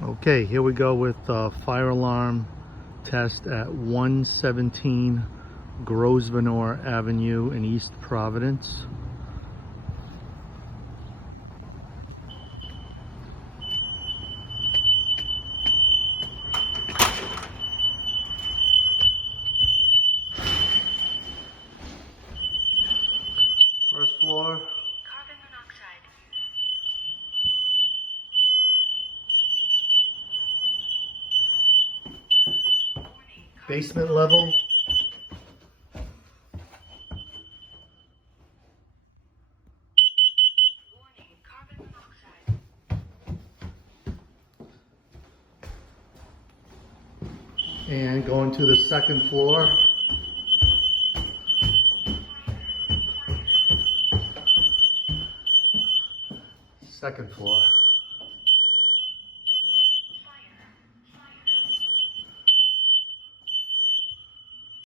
Okay, here we go with fire alarm test at 117 Grosvenor Avenue in East Providence. First floor. Carbon monoxide. Basement level. Warning, carbon monoxide. And going to the second floor. Second floor.